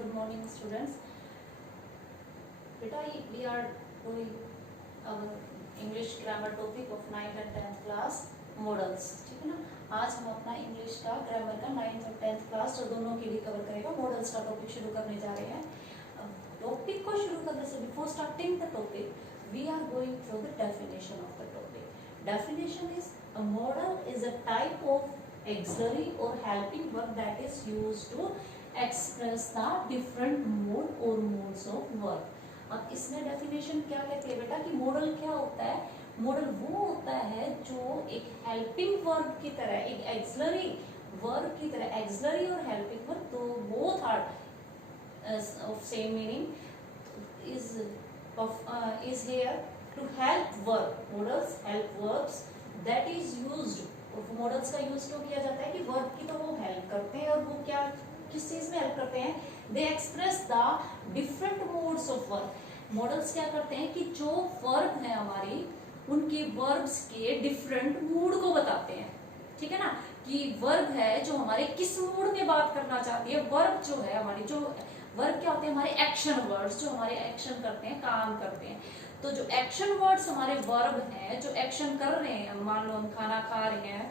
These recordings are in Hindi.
good morning students. Beta, we are doing our English grammar topic of 9th and 10th class models. ठीक है ना. आज हम अपना इंग्लिश का ग्रामर का 9th और 10th क्लास और दोनों के लिए कवर करेगा. मॉडल्स का टॉपिक शुरू करने जा रहे हैं. टॉपिक को शुरू करने से before starting the topic we are going through the definition of the topic. Definition is a model is a type of auxiliary or helping verb that is used to express the different mode or modes of verb. अब इसमें डेफिनेशन क्या कहते हैं बेटा कि मॉडल क्या होता है. मॉडल वो होता है जो एक हेल्पिंग वर्ब की तरह, एक एक्सिलरी वर्ब की तरह, एक्सिलरी और हेल्पिंग वर्ब तो both are of same meaning is here to help verb. Modals help verbs that is used. Models का यूज क्यों किया जाता है कि वर्ब की तो वो हेल्प करते हैं और वो क्या किस चीज में हेल्प करते हैं. They express the different modes of verb. Modals क्या करते हैं कि जो वर्ब है हमारी उनके वर्ब्स के डिफरेंट मूड को बताते हैं. ठीक है ना, कि वर्ब है जो हमारे किस मूड में बात करना चाहती है. वर्ब जो है हमारी, जो वर्ब क्या होते हैं हमारे एक्शन वर्ड्स, जो हमारे एक्शन करते हैं, काम करते हैं. तो जो एक्शन वर्ड्स हमारे वर्ब हैं, जो एक्शन कर रहे हैं, मान लो हम खाना खा रहे हैं,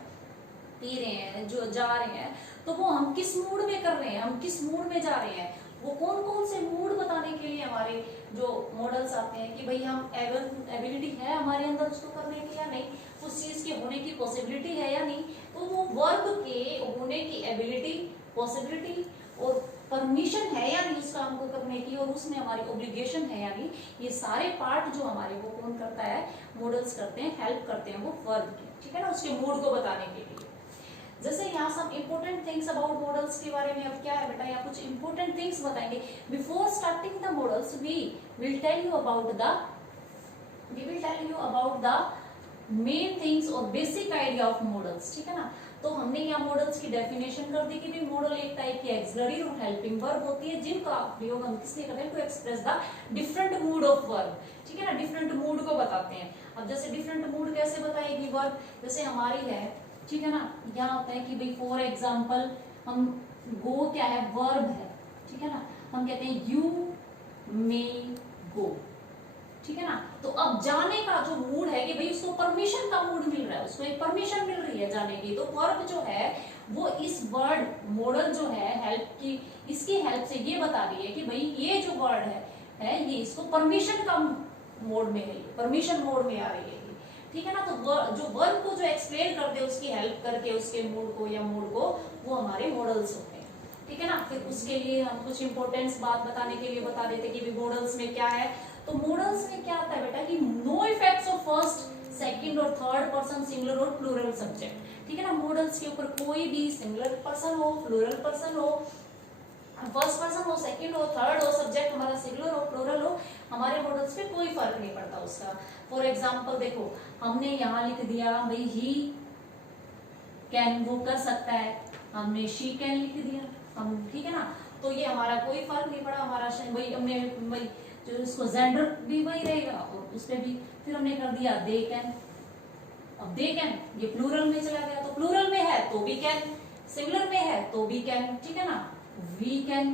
पी रहे हैं, जो जा रहे हैं, तो वो हम किस मूड में कर रहे हैं, हम किस मूड में जा रहे हैं, वो कौन कौन से मूड बताने के लिए हमारे जो मॉडल्स आते हैं कि भाई हम एबिलिटी है हमारे अंदर उसको करने की या नहीं, उस चीज के होने की पॉसिबिलिटी है या नहीं. तो वो वर्ब के होने की एबिलिटी, पॉसिबिलिटी और परमिशन है या नहीं उस काम को करने की, और उसमें हमारी ऑब्लिगेशन है या नहीं, ये सारे पार्ट जो हमारे वो कौन करता है, मॉडल्स करते हैं, हेल्प करते हैं वो वर्ब के. ठीक है ना, उसके मूड को बताने के लिए. जैसे यहाँ सब इंपॉर्टेंट थिंग्स अबाउट मॉडल्स के बारे में अब क्या है बेटा, यहाँ कुछ इंपॉर्टेंट थिंग्स बताएंगे. Before starting the models we will tell you about the main things और बेसिक आइडिया ऑफ मॉडल्स. ठीक है ना. तो हमने यहाँ मॉडल्स की डेफिनेशन कर दी कि भी मॉडल एक टाइप की एक्सिलरी और हेल्पिंग वर्ब होती है जिनका प्रयोग हम किसलिए करते हैं, to express the different mood of verb. ठीक है ना, डिफरेंट मूड को बताते हैं. अब जैसे डिफरेंट मूड कैसे बताएगी वर्ब, जैसे हमारी है, ठीक है ना, यहाँ होता है कि भाई फॉर एग्जाम्पल हम गो क्या है, वर्ब है. ठीक है ना, हम कहते हैं यू मे गो. ठीक है ना. तो अब जाने का जो मूड है कि भाई उसको परमिशन का मूड मिल रहा है, उसको एक परमिशन मिल रही है जाने की. तो वर्ब जो है वो इस वर्ड मॉडल जो है हेल्प की, इसकी हेल्प से ये बता रही है कि भाई ये जो वर्ड है ये इसको परमिशन का मोड में है, परमिशन मोड में आ रही है. ठीक है ना. तो जो वर्ब को जो एक्सप्लेन करते हैं उसकी हेल्प करके उसके मूड को या मूड को, वो हमारे मॉडल्स होते हैं. ठीक है ना. फिर उसके लिए हम कुछ इंपॉर्टेंस बात बताने के लिए बता देते कि मॉडल्स में क्या है. तो मॉडल्स में क्या आता है बेटा कि no effects of first, second और थर्ड पर्सन सिंगुलर और प्लूरल सब्जेक्ट. ठीक है ना. मॉडल्स के ऊपर कोई भी सिंगुलर पर्सन हो, प्लूरल पर्सन हो, फर्स्ट पर्सन हो, सेकंड हो, थर्ड हो, सब्जेक्ट हमारा सिंगुलर हो, प्लूरल हो, हमारे मॉडल्स पे कोई फर्क नहीं पड़ता उसका. फॉर एग्जाम्पल देखो, हमने यहाँ लिख दिया भाई ही कैन, वो कर सकता है, हमने शी कैन लिख दिया हम. ठीक है ना. तो ये हमारा कोई फर्क नहीं पड़ा, हमारा भाई हमने भाई जो इसको जेंडर भी वही रहेगा और उस पे भी. फिर हमने कर दिया दे कैन. अब दे कैन ये प्लूरल में चला गया, तो प्लूरल में है तो भी कैन, सिंगुलर में है तो भी कैन. ठीक है ना. We can,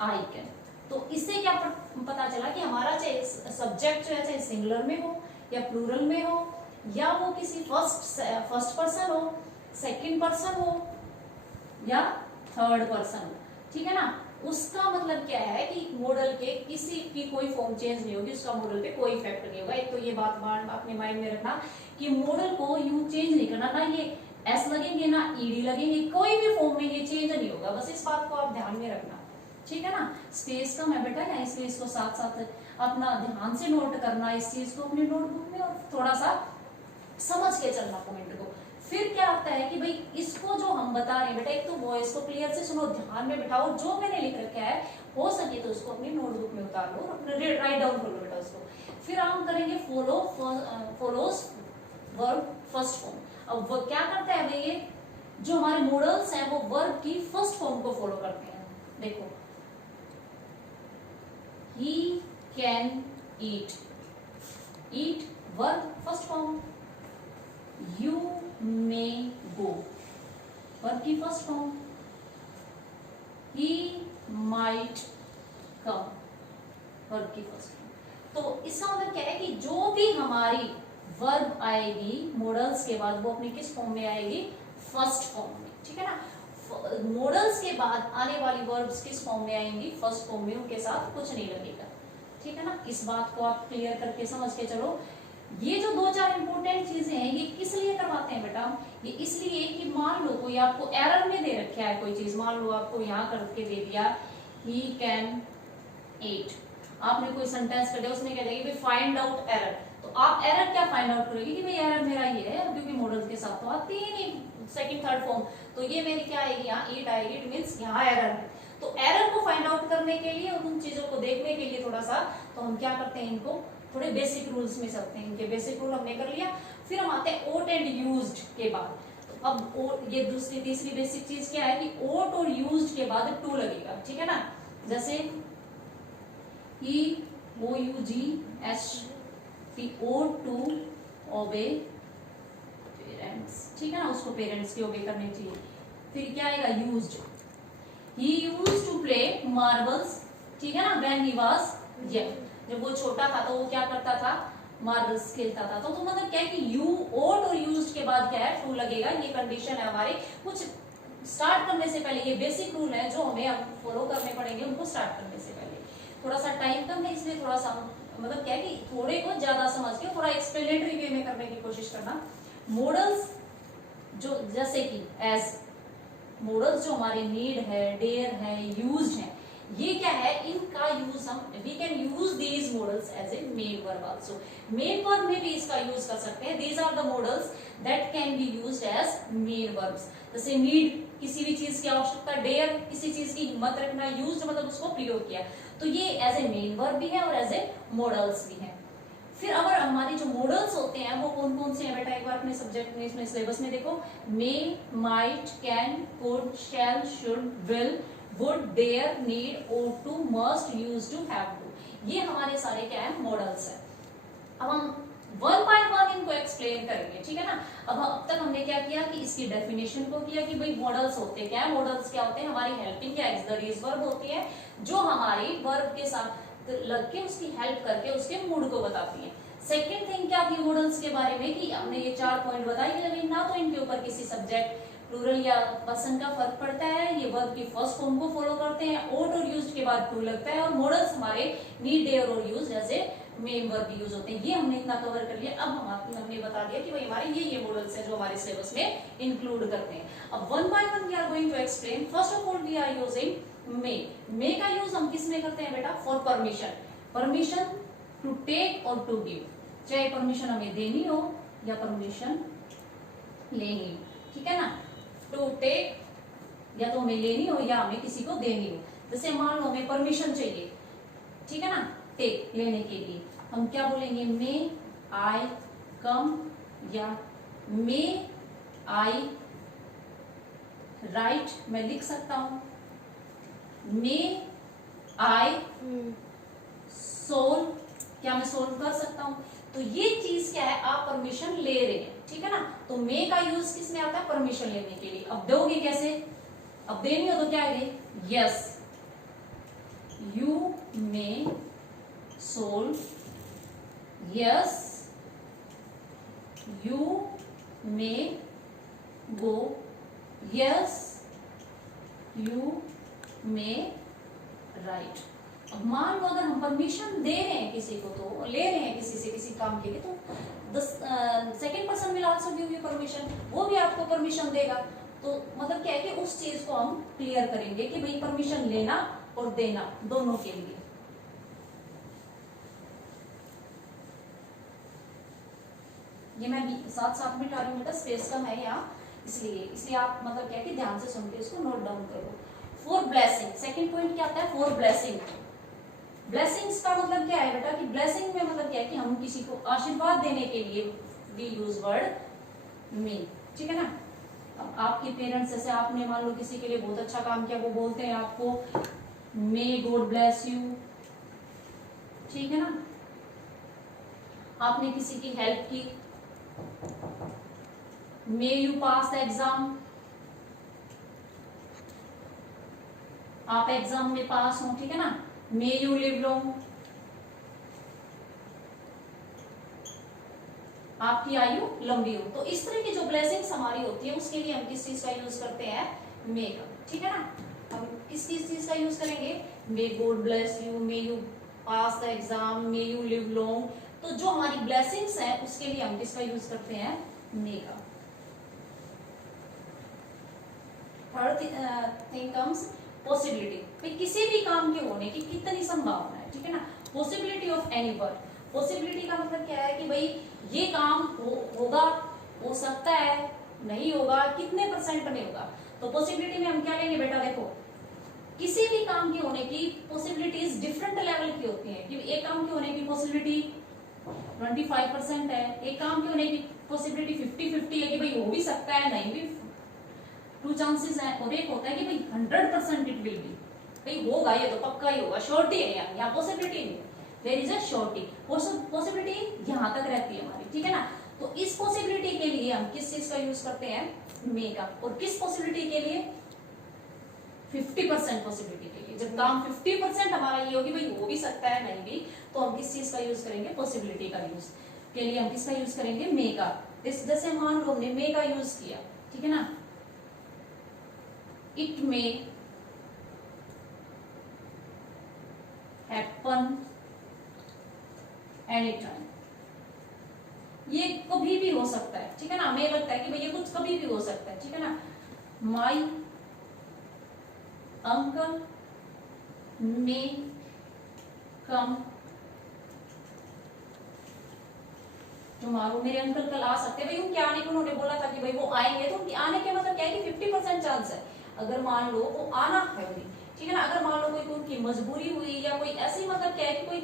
I can. तो इससे क्या पता चला कि हमारा चाहे सब्जेक्ट जो है चाहे सिंगुलर में हो या प्लूरल में हो, या वो किसी फर्स्ट पर्सन हो, सेकंड पर्सन हो या थर्ड पर्सन हो. ठीक है ना. उसका मतलब क्या है कि मॉडल के किसी की कोई फॉर्म चेंज नहीं होगी, उसका मॉडल पे कोई इफेक्ट नहीं होगा. एक तो ये बात अपने माइंड में रखना कि मॉडल को यूं चेंज नहीं करना, ना ये एस लगेंगे ना ईडी लगेंगे, कोई भी फॉर्म में ये चेंज नहीं होगा. बस इस बात को आप ध्यान में रखना. ठीक है ना. स्पेस कम है बेटा, या स्पेस को साथ साथ अपना ध्यान से नोट करना, इस चीज को अपने नोटबुक में, और थोड़ा सा समझ के चलना पॉइंट को. फिर क्या आता है कि भाई इसको जो हम बता रहे हैं बेटा, एक तो वॉइस को क्लियर से सुनो, ध्यान में बिठाओ, जो मैंने लिख रखा है हो सके तो उसको अपनी नोटबुक में उतार लो और राइट डाउन कर लो बेटा उसको. फिर हम करेंगे फॉलोज वर्ब फर्स्ट फॉर्म. अब वो क्या करता है भाई, ये जो हमारे मॉडल्स हैं वो वर्ब की फर्स्ट फॉर्म को फॉलो करते हैं. देखो, he can eat, eat verb first form. you may go verb की फर्स्ट फॉर्म. he माइट कम, वर्ब की फर्स्ट फॉर्म। तो इसका मतलब क्या है कि जो भी हमारी वर्ब आएगी मॉडल्स के बाद वो अपनी किस फॉर्म में आएगी, फर्स्ट फॉर्म में, ठीक है ना। मॉडल्स के बाद आने वाली वर्ब्स किस फॉर्म में आएंगी, फर्स्ट फॉर्म में, उनके साथ कुछ नहीं लगेगा, ठीक है ना। इस बात को आप क्लियर करके समझ के चलो। ये जो दो चार इंपॉर्टेंट चीजें हैं ये किस लिए करवाते हैं बेटा, ये इसलिए कि मान लो कोई आपको एरर में दे रखा है कोई चीज, मान लो आपको यहाँ करके दे दिया ही कैन ईट, आपने कोई सेंटेंस कर दिया, उसने कह दिया कि फाइंड आउट एरर, तो आप एरर क्या फाइंड आउट करोगे कि भाई एरर मेरा ये है, क्योंकि मॉडल के साथ तो आती ही नहीं सेकंड थर्ड फॉर्म, तो ये मेरी क्या आएगी, यहाँ ईट आएगी, इट मींस यहाँ एरर है। तो एरर को फाइंड आउट करने के लिए और उन चीजों को देखने के लिए थोड़ा सा, तो हम क्या करते हैं, इनको थोड़े बेसिक रूल्स में चलते हैं, इनके बेसिक रूल हमने कर लिया। फिर हम आते हैं ओट एंड यूज्ड के बाद। तो अब ये दूसरी तीसरी बेसिक चीज क्या है कि ओट और यूज्ड के बाद टू लगेगा, ठीक है ना। जैसे ही O U G H T ought to obey parents, ठीक है ना, उसको पेरेंट्स की ओबे करनी चाहिए। फिर क्या आएगा, used, he used to play marbles, ठीक है ना, व्हेन ही वाज यंग, जब वो छोटा था तो वो क्या करता था, मार्बल्स खेलता था। तो मतलब क्या है कि यू ओट और यूज्ड के बाद क्या है, टू लगेगा, ये कंडीशन है हमारे। कुछ स्टार्ट करने से पहले ये बेसिक रूल है जो हमें अब फॉलो करने पड़ेंगे, उनको स्टार्ट करने से पहले। थोड़ा सा टाइम कम है इसलिए थोड़ा सा मतलब क्या है कि थोड़े को ज्यादा समझ के थोड़ा एक्सप्लेनेटरी वे में करने की कोशिश करना। मॉडल्स जो जैसे कि एज मॉडल्स जो हमारे नीड है, डेयर है, यूज्ड है, ये क्या है, इनका यूज हम we can use these models as a main verb also. Main verb में भी इसका यूज कर सकते हैं। These are the models that can be used as main verbs. जैसे नीड किसी भी चीज की आवश्यकता, डेयर किसी चीज की हिम्मत रखना, यूज्ड मतलब उसको प्रयोग किया, तो ये एज ए मेन वर्ब भी है और एज ए मॉडल्स भी है। फिर अगर हमारे जो मॉडल्स होते हैं वो कौन कौन से हैं बेटा, एक बार अपने सब्जेक्ट में इसमें सिलेबस में देखो, may, might, can, could, shall, should, will, would, dare, need, ought to, must, used to, have to, ये हमारे सारे क्या है, मॉडल्स है। अब हम वन बाय वन इनको एक्सप्लेन करेंगे, ठीक है ना। अब तक हमने क्या किया कि इसकी डेफिनेशन को किया कि भाई मॉडल्स होते क्या है, मॉडल्स क्या होते हैं, हमारी हेल्पिंग या एक्सलरीज वर्ब होती है जो हमारी वर्ब के साथ लग के उसकी हेल्प करके उसके मूड को बताती है। सेकेंड थिंग क्या थी मॉडल्स के बारे में कि हमने ये 4 पॉइंट बताई, लेकिन ना तो इनके ऊपर किसी सब्जेक्ट प्लूरल या पर्सन का फर्क पड़ता है, ये वर्ब की फर्स्ट फॉर्म को फॉलो करते हैं, ओट और यूज्ड के बाद टू लगता है, और मॉडल्स हमारे नीड, डेयर और यूज्ड जैसे मेन वर्ब यूज होते हैं। ये हमने इतना कवर कर लिया। अब हमने बता दिया कि भाई हमारे ये मॉडल्स हैं जो हमारे सिलेबस में इंक्लूड करते हैं। अब one by one we are going to explain. First of all we are using may. May का यूज हम किस में करते हैं बेटा, for permission, permission to take और टू गिव, चाहे परमिशन हमें देनी हो या परमिशन लेनी हो, ठीक है ना। टू टेक या तो हमें लेनी हो या हमें किसी को देनी हो। जैसे मान लो हमें परमिशन चाहिए, ठीक है ना, टेक लेने के लिए, हम क्या बोलेंगे, मे आई कम, या मे आई राइट, मैं लिख सकता हूं, मे आई सोल्व, क्या मैं सोल्व कर सकता हूं। तो ये चीज क्या है, आप परमिशन ले रहे हैं, ठीक है ना। तो मे का यूज किस में आता है, परमिशन लेने के लिए। अब दोगे कैसे, अब देनी हो तो क्या है, yes you may solve, yes you may go, yes you may right. अब मान लो अगर हम परमिशन दे रहे हैं किसी को, तो ले रहे हैं किसी से किसी काम के लिए, तो second person will also give you permission, वो भी आपको परमिशन देगा। तो मतलब क्या है कि उस चीज को हम क्लियर करेंगे कि भाई परमिशन लेना और देना दोनों के लिए। ये मैं साथ साथ में रही हूँ बेटा, स्पेस कम है यहाँ, इसलिए आप मतलब क्या है कि ध्यान से सुन के इसको नोट डाउन करो। फॉर ब्लेसिंग, सेकंड पॉइंट क्या आता है, फॉर ब्लेसिंग। ब्लेसिंग्स का मतलब क्या है बेटा कि ब्लेसिंग में मतलब क्या है कि हम किसी को आशीर्वाद देने के लिए वी यूज वर्ड मे, ठीक है ना। अब आपके पेरेंट्स, जैसे आपने मान लो किसी के लिए बहुत अच्छा काम किया, वो बोलते हैं आपको मे गॉड ब्लेस यू, ठीक है ना। आपने किसी की हेल्प की, may you pass the exam, आप एग्जाम में पास हो, ठीक है ना, मे यू लिव लॉन्ग, आपकी आयु लंबी हो। तो इस तरह की जो ब्लेसिंग्स हमारी होती है उसके लिए हम किस चीज का यूज करते हैं, मे का, ठीक है ना। हम किस चीज का यूज करेंगे, may God bless you, may you pass the exam, may you live long. तो जो हमारी ब्लेसिंग्स हैं उसके लिए हम किसका यूज करते हैं, मे का। थर्ड थिंग कम्स पॉसिबिलिटी, किसी भी काम के होने की कितनी संभावना है, ठीक है ना। Possibility of any work, possibility का मतलब क्या है कि भाई ये काम होगा, हो सकता है, नहीं होगा, कितने % में होगा। तो पॉसिबिलिटी में हम क्या लेंगे बेटा, देखो किसी भी काम के होने की पॉसिबिलिटीज डिफरेंट लेवल की होती है। कि एक काम के होने की पॉसिबिलिटी 25% है, एक काम के होने की पॉसिबिलिटी 50-50 है कि भाई हो भी सकता है, नहीं भी, 2 चांसेस है। और एक होता है कि भाई 100% इट विल बी, भाई होगा, ये तो पक्का ही होगा, श्योरिटी है, यहाँ पॉसिबिलिटी नहीं है, there is a surety. Possibility यहाँ तक रहती है हमारी, ठीक है ना। तो इस पॉसिबिलिटी के लिए हम किस चीज का यूज करते हैं, मे का। और किस पॉसिबिलिटी के लिए, 50% पॉसिबिलिटी के लिए। जब काम 50% हमारा ये होगी भाई हो भी सकता है, नहीं भी, तो हम किस चीज का यूज करेंगे, पॉसिबिलिटी का यूज के लिए हम किसका यूज करेंगे, मे का। जैसे मान लो हमने मे का यूज किया, ठीक है ना, it may happen any time, ये कभी भी हो सकता है, ठीक है ना। हमें लगता है कि भाई ये कुछ कभी भी हो सकता है, ठीक है ना। My uncle may come tomorrow, मेरे अंकल कल आ सकते हैं। भाई उनके आने को उन्होंने बोला था कि भाई वो आएंगे, तो उनके आने के मतलब क्या है कि 50% चांस है। अगर मान लो वो आना है, ठीक है ना, अगर मान लो कोई उनकी मजबूरी हुई या कोई ऐसी, मतलब क्या है कि कोई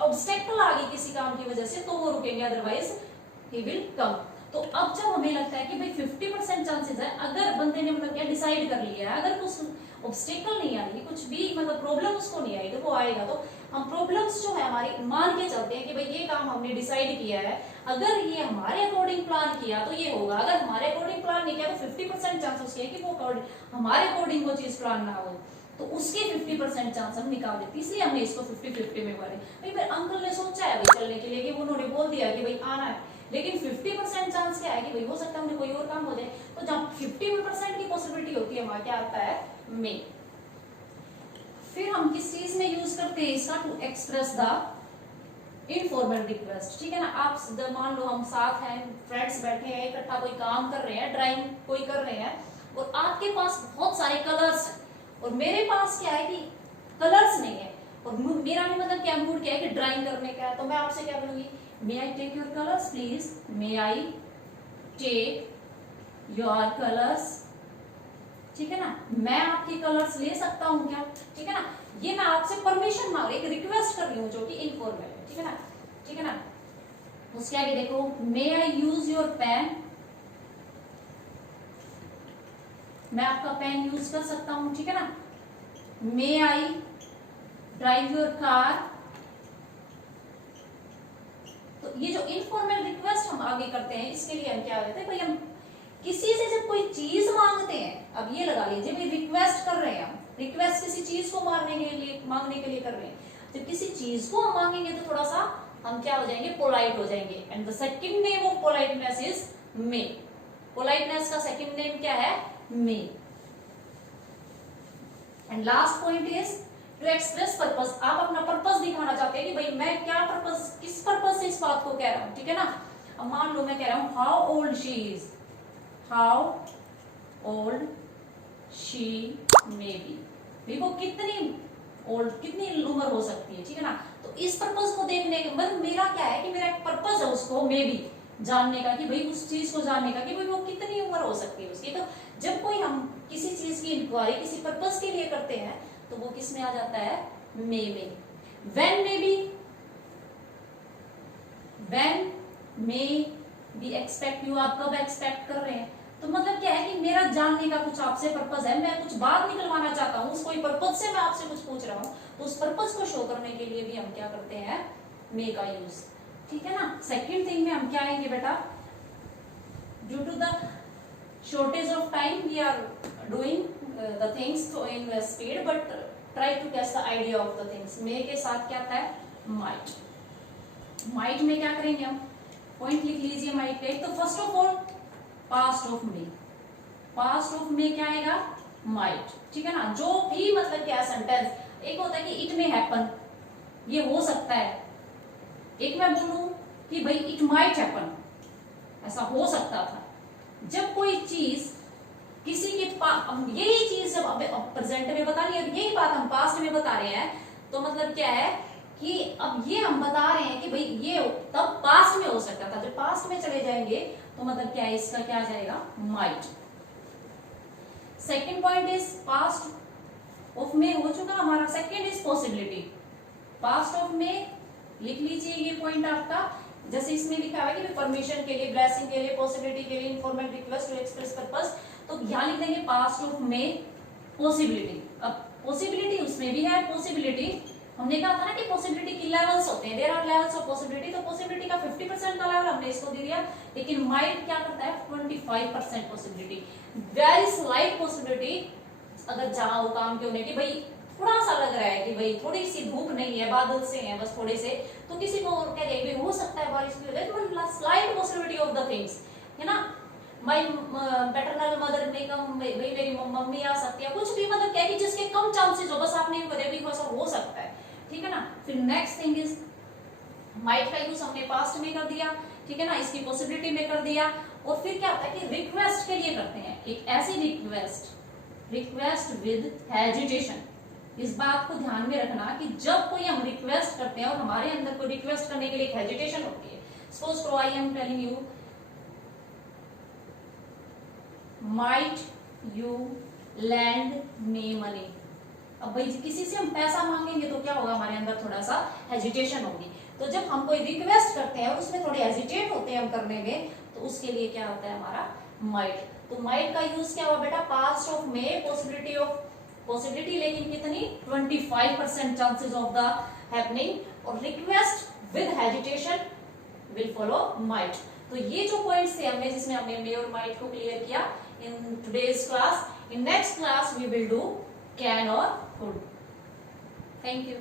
ऑब्स्टेकल आ गई किसी काम की वजह से, तो वो रुकेंगे, अदरवाइज ही विल कम। तो अब जब हमें लगता है कि भाई 50% चांसेस है, अगर बंदे ने मतलब क्या डिसाइड कर लिया है, अगर कुछ ऑब्स्टेकल नहीं आई, कुछ भी मतलब प्रॉब्लम उसको नहीं आई, तो वो आएगा। तो हम प्रॉब्लम्स जो है हमारी मान के चलते हैं कि भाई ये काम हमने डिसाइड किया है, अगर ये हमारे अकॉर्डिंग प्लान किया तो ये होगा, अगर हमारे अकॉर्डिंग प्लान नहीं किया तो 50% चांस उसके कि वो हमारे अकॉर्डिंग वो चीज प्लान ना हो, तो उसके 50% चांस हम निकाल देते। इसलिए हमने इसको 50-50 में मारे। भाई मेरे अंकल ने सोचा है भाई चलने के लिए, कि उन्होंने बोल दिया कि भाई आना है, लेकिन 50% चांस क्या है कि भाई हो सकता है उन्हें कोई और काम हो जाए। तो जब 50% की पॉसिबिलिटी होती है हमारे क्या आता है, मे। फिर हम किस चीज में यूज करते हैं इसका, to express the informal request, ठीक है ना। आप मान लो हम साथ हैं, फ्रेंड्स बैठे हैं, इकट्ठा कोई काम कर रहे हैं, ड्राइंग कोई कर रहे हैं, और आपके पास बहुत सारे कलर्स हैं और मेरे पास क्या है कि कलर्स नहीं है, और मेरा भी मतलब क्या मूड क्या है कि ड्राइंग करने का है। तो मैं आपसे क्या बोलूंगी, may I take your colours please, may I take your colours, ठीक है ना। मैं आपके कलर्स ले सकता हूं क्या, ठीक है ना। ये मैं आपसे परमिशन मांग रही, एक रिक्वेस्ट कर रही हूँ जो कि इनफॉर्मल है, ठीक है ना, ठीक है ना। उसके आगे देखो, मे आई यूज योर पेन, मैं आपका पेन यूज कर सकता हूं, ठीक है ना। मे आई ड्राइव योर कार। तो ये जो इनफॉर्मल रिक्वेस्ट हम आगे करते हैं, इसके लिए हम क्या करते हैं, भाई हम किसी से जब कोई चीज मांगते हैं, अब ये लगा लीजिए भाई रिक्वेस्ट कर रहे हैं हम, रिक्वेस्ट किसी चीज को मांगने के लिए कर रहे हैं। जब किसी चीज को हम मांगेंगे तो थोड़ा सा हम क्या हो जाएंगे, पोलाइट हो जाएंगे। And the second name of politeness is may. Politeness का सेकंड नेम क्या है, may. And last point is to express purpose. आप अपना पर्पस दिखाना चाहते हैं कि भाई मैं क्या पर्पस, किस पर्पस से इस बात को कह रहा हूं, ठीक है ना। अब मान लो मैं कह रहा हूं how old she is, how old she may be, वो कितनी ओल्ड, कितनी उम्र हो सकती है, ठीक है ना। तो इस पर्पस को देखने के मतलब मेरा क्या है कि मेरा एक पर्पस है उसको मे बी जानने का, कि भाई उस चीज को जानने का कि भाई वो कितनी उम्र हो सकती है उसकी। तो जब कोई हम किसी चीज की इंक्वायरी किसी पर्पस के लिए करते हैं तो वो किस में आ जाता है, मे में। When may be, when may be expect you, आप कब एक्सपेक्ट कर रहे हैं। तो मतलब क्या है कि मेरा जानने का कुछ आपसे पर्पस है, मैं कुछ बात निकलवाना चाहता हूँ, उस कोई पर्पस से मैं आपसे कुछ पूछ रहा हूँ, तो उस पर्पस को शो करने के लिए भी हम क्या करते हैं, मे का यूज, ठीक है ना। सेकंड थिंग में हम क्या आएंगे बेटा, due to the shortage of time we are doing the things तो in speed but try to catch the idea of the things. May के साथ क्या आता है? माइट। माइट में क्या करेंगे हम? पॉइंट लिख लीजिए माइट पे। तो first of all past of May, past of May क्या आएगा? माइट, ठीक है ना। जो भी मतलब क्या सेंटेंस, एक होता है कि इट मे हैपन, ये हो सकता है। एक मैं बोलूं कि भाई इट माइट हैपन, ऐसा हो सकता था। जब कोई चीज किसी के यही चीज जब प्रेजेंट में बता रही है, यही बात हम पास्ट में बता रहे हैं, तो मतलब क्या है कि अब ये हम बता रहे हैं कि भाई ये तब पास्ट में हो सकता था। जब पास्ट में चले जाएंगे तो मतलब क्या है, इसका क्या आ जाएगा? Might. Second point is past of में हो चुका हमारा। Second is possibility. Past of में लिख लीजिए ये पॉइंट आपका, जैसे इसमें लिखा है कि परमिशन के लिए, ब्लेसिंग के लिए, पॉसिबिलिटी के लिए, informal request to express purpose, तो यहां लिख देंगे पास्ट ऑफ में पॉसिबिलिटी। अब पॉसिबिलिटी उसमें भी है। पॉसिबिलिटी हमने कहा था ना कि पॉसिबिलिटी की लेवल्स होते हैं, there are levels of possibility. तो पॉसिबिलिटी का 50% का लेवल हमने इसको दे दिया, लेकिन माइट क्या करता है? 25% पॉसिबिलिटी, वेरी स्लाइट पॉसिबिलिटी। अगर जहां वो काम क्यों नहीं कि भाई थोड़ा सा लग रहा है कि भाई थोड़ी सी धूप नहीं है, बादल से हैं बस थोड़े से, तो किसी को कह रहे हो सकता है बारिश भी हो जाए, तो slight possibility of the things, है ना। माई पैटर्नल मदर ने कम, भाई मेरी मम्मी आ सकती है, कुछ भी मतलब क्या है कि जिसके कम चांसेस हो, बस आपने ऐसा हो सकता है, ठीक है ना। फिर नेक्स्ट थिंग इज माइट का यूज हमने पास्ट में कर दिया, ठीक है ना, इसकी पॉसिबिलिटी में कर दिया। और फिर क्या होता है कि रिक्वेस्ट के लिए करते हैं, एक ऐसी रिक्वेस्ट विद हेजिटेशन। इस बात को ध्यान में रखना कि जब कोई हम रिक्वेस्ट करते हैं और हमारे अंदर कोई रिक्वेस्ट करने के लिए हेजिटेशन होती है, suppose to I am telling you might you lend me money. अब भाई किसी से हम पैसा मांगेंगे तो क्या होगा? हमारे अंदर थोड़ा सा हेजिटेशन होगी। तो जब हम कोई रिक्वेस्ट करते हैं और उसमें थोड़े हेजिटेट होते हैं हम करने में, तो उसके लिए क्या होता है हमारा? माइट। तो माइट का यूज क्या हुआ बेटा? पास्ट ऑफ में पॉसिबिलिटी ऑफ, पॉसिबिलिटी लेकिन कितनी? 25% चांसेस ऑफ द हैपनिंग, और request with hesitation will follow might. तो ये जो पॉइंट्स थे हमने, जिसमें हमने मे और माइट को क्लियर किया in today's class. In next class we will do can और कुड। Thank you.